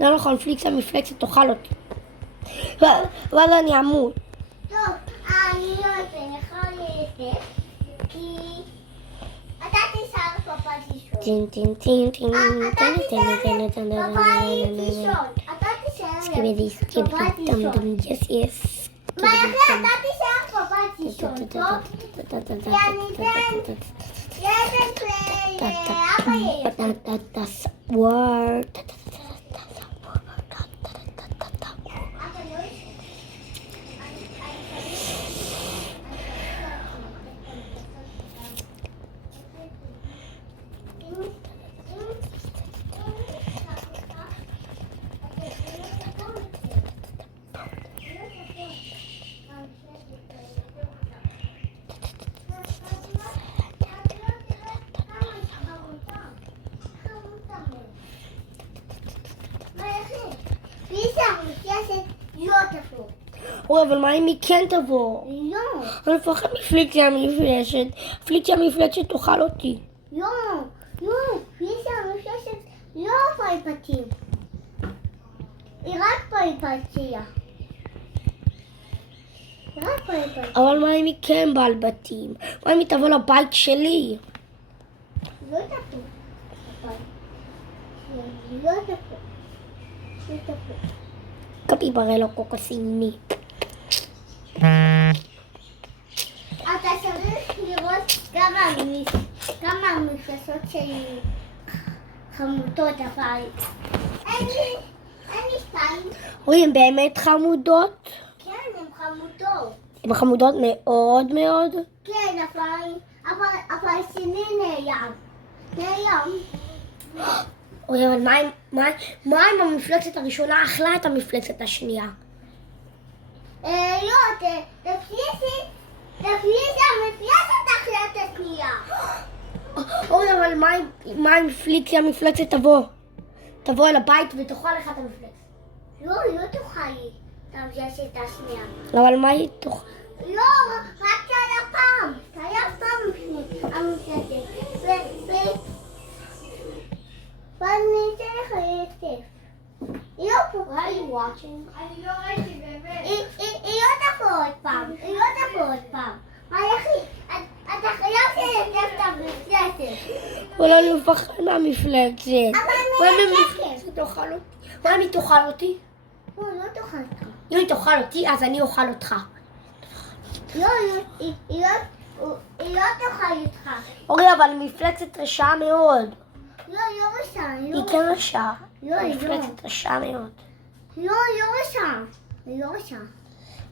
לא נכון, פליקס המפלצת תאכל אותי. ואז אני אמות. טוב, אני לא אתן לך ללטף, כי אתה תישאר פאפה לישון. טין טין טין טין אתה תישאר טין פאפה לישון. אתה תישאר סקיבידי פאפה לישון. סקיבידי יס יס. מלאכי, אתה תישאר פאפה לישון, טוב? כי אני אתן לאבא יש. וורד. אוי, אבל מה אם היא כן תבוא? לא, אני מפחד מפליקסי המפלצת. פליקסי המפלצת תאכל אותי. לא, פיסה המפלצת לא פלפתים. היא רק פלפתיה. אבל מה אם היא כן בעל בתים? מה אם היא תבוא לבית שלי? לא תפו. לא תפו. לא תפו. קפיברלו קוקוסיני. אתה צריך לראות כמה המפלצות שלי חמודות, אבל אין לי שתיים. אוי, הן באמת חמודות? כן, הן חמודות. הן חמודות מאוד מאוד? כן, אבל שני נעלם. אוי, אבל מה אם המפלצת הראשונה אכלה את המפלצת השנייה? לא, תפליסי המפלצת אכלה את השנייה. אוי, אבל מה אם פליקסי המפלצת תבוא אל הבית ותאכל לך את המפלצת? לא, היא לא תאכל לי את המפלצת השנייה. אבל מה היא תאכל? לא, רק זה היה פעם המפלצת. ואני אתן לך ללטף. היא לא פה. אני לא ראיתי באמת. היא לא תבוא עוד פעם. מלאכי, אתה חייב ללטף את המפלצת. אבל אני מפחד מהמפלצת. אבל אני המפלצת תאכל אותי? מה אם היא תאכל אותי? לא, לא תאכל אותך. אם היא תאכל אותי, אז אני אוכל אותך. לא, היא לא תאכל אותך. אורי, אבל מפלצת רשעה מאוד. לא, היא לא רשעה. היא כן רשעה. לא, היא לא. מפלצת רשעה מאוד. לא, היא לא רשעה. היא לא רשעה.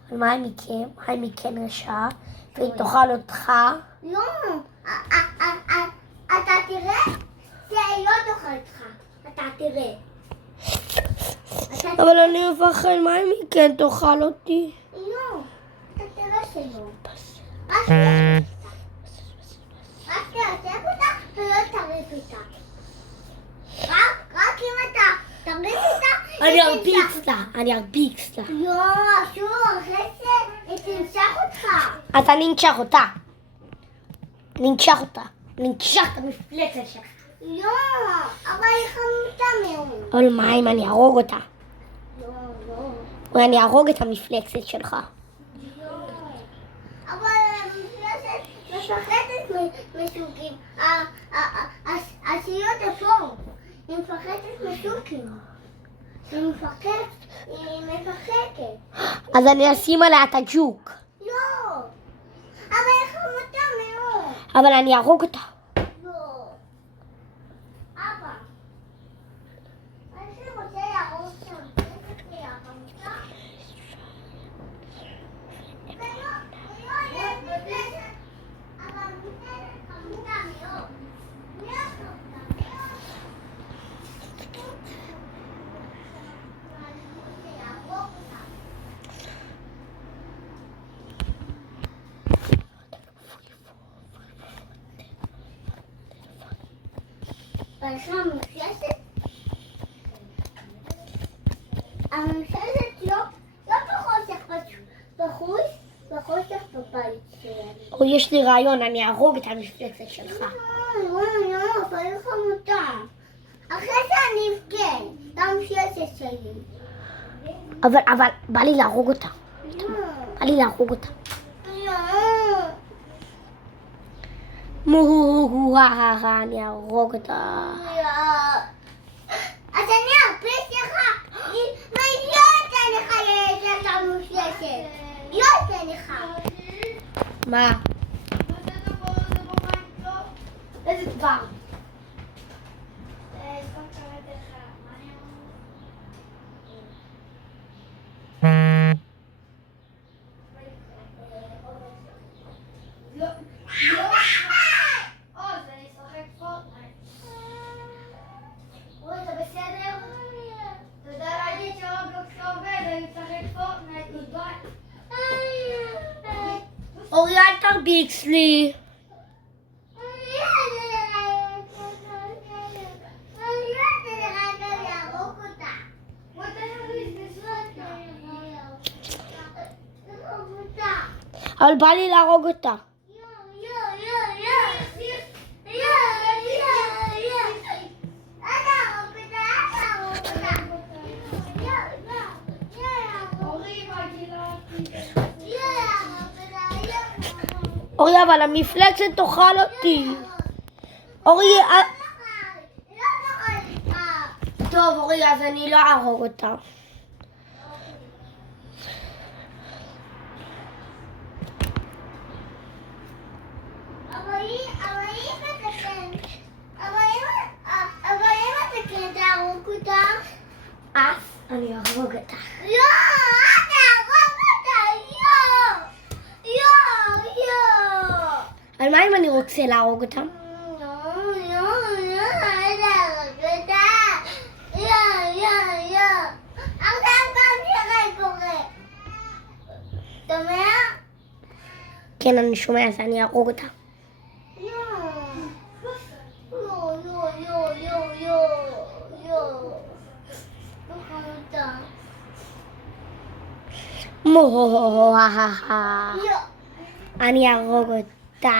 אבל מה אם היא כן רשעה? והיא תאכל אותך? לא, אתה תראה? זה היא לא תאכל אותך. אתה תראה. אבל אני מפחד, מה אם היא כן תאכל אותי? לא, אתה תראה שלא. רק תרצף אותה ולא תריף אותה. רק אם אתה תריף אותה, אני ארביץ לה. לא, שוב, אחרי זה היא תמשך אותך. אז אני אנשך אותה. ננשך את המפלצת שלך. לא, אבל היא חמודה מאוד. אבל מה אם אני ארוג אותה? לא. או אני ארוג את המפלצת שלך. אבל המפלצת מפחדת מסוקים. הסיעות אפור. היא מפחדת מסוקים. היא מפחדת. אז אני אשים עליה את הג'וק. לא. אבל היא חמודה מאוד. אבל אני ארוג אותה. לא. אבא. אני רוצה להרוג שם. היא חמודה. המפלצת לא בחושך בבית שלנו. או יש לי רעיון, אני ארוג את המפלצת שלך. לא, אבל היא חמודה. אחרי זה אני אבכה, למפלצת שלי. אבל בא לי להרוג אותה. בא לי להרוג אותה. אני ארוג אותה. אז אני ארביץ לך? מה לא אתן לך לילדת המושלשת? לא אתן לך. מה? איזה דבר? אורי, אל תרביץ לי. אבל בא לי להרוג אותה. אורי, אבל המפלצת תאכל אותי. אורי, טוב, אורי, אז אני לא אהרוג אותה. אני אהרוג אותה. על מה אם אני רוצה להרוג אותה? כן, אני שומע, אז אני אהרוג אותה. אני אהרוג אותה.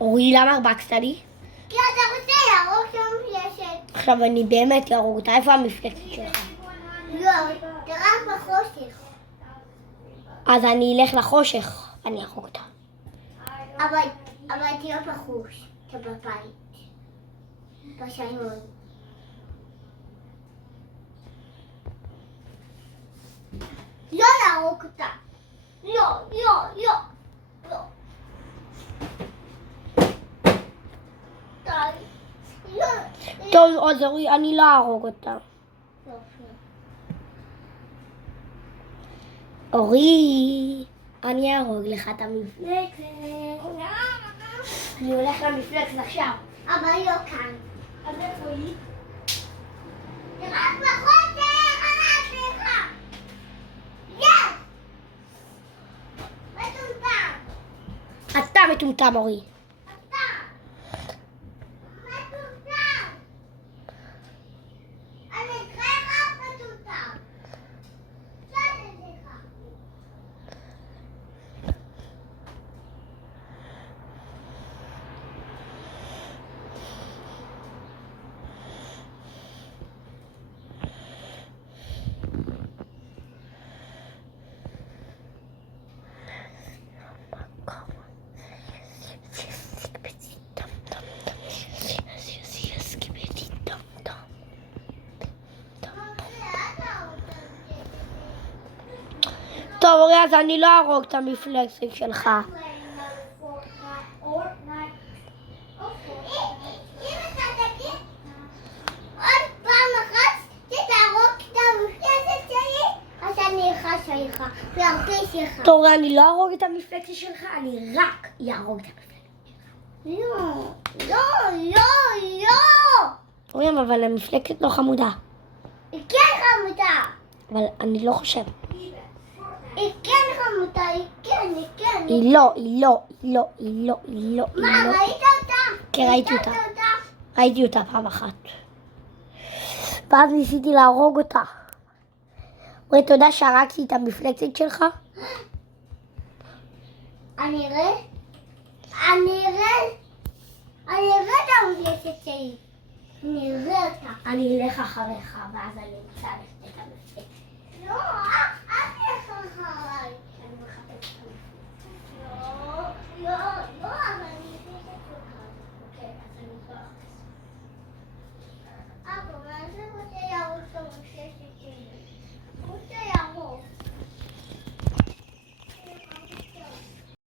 אורי, למה הרבצת לי? כי אתה רוצה להרוג את המפלצת. עכשיו אני באמת אהרוג אותה. איפה המפלצת שלך? לא, אתה רק בחושך. אז אני אלך לחושך, אני אהרוג אותה. אבל תהיה בחוש, אתה בבית. בשעון. לא להרוג אותה. לא. טוב, אז אורי, אני לא אהרוג אותה. אורי, אני אהרוג לך את המפלצת. אני הולך למפלצת עכשיו. אבל לא כאן. אז איפה היא? רק בחושך, הלכתי לך. יש! מטומטם. אתה מטומטם, אורי. אתה. מטומטם. אני אקרא לך מטומטם. בסדר לך. טוב, אורי, אז אני לא אהרוג את המפלצת שלך. אם אתה תגיד עוד פעם אחת שתהרוג את המפלצת שלי, אז אני אכעס עליך וארביץ לך. טוב, אורי, אני לא אהרוג את המפלצת שלך, אני רק אהרוג את המפלצת. לא. אורי, אבל המפלצת לא חמודה. היא כן חמודה. אבל אני לא חושב. היא כן חמודה, היא כן. היא לא. מה, ראית אותה? כן, ראיתי אותה. ראיתי אותה פעם אחת. ואז ניסיתי להרוג אותה. אורי, אתה יודע שהרגתי את המפלצת שלך? אני אראה את המפלצת שלי. נראה אותה. אני אלך אחריך, ואז אני אמצא את המפלצת. לא, אל תלך אחריי. אני מחפש את המפלצת. לא, אבל אני חושבת שלך. אוקיי, אז אני אבוא לחפש. אבא, מה זה רוצה לרוץ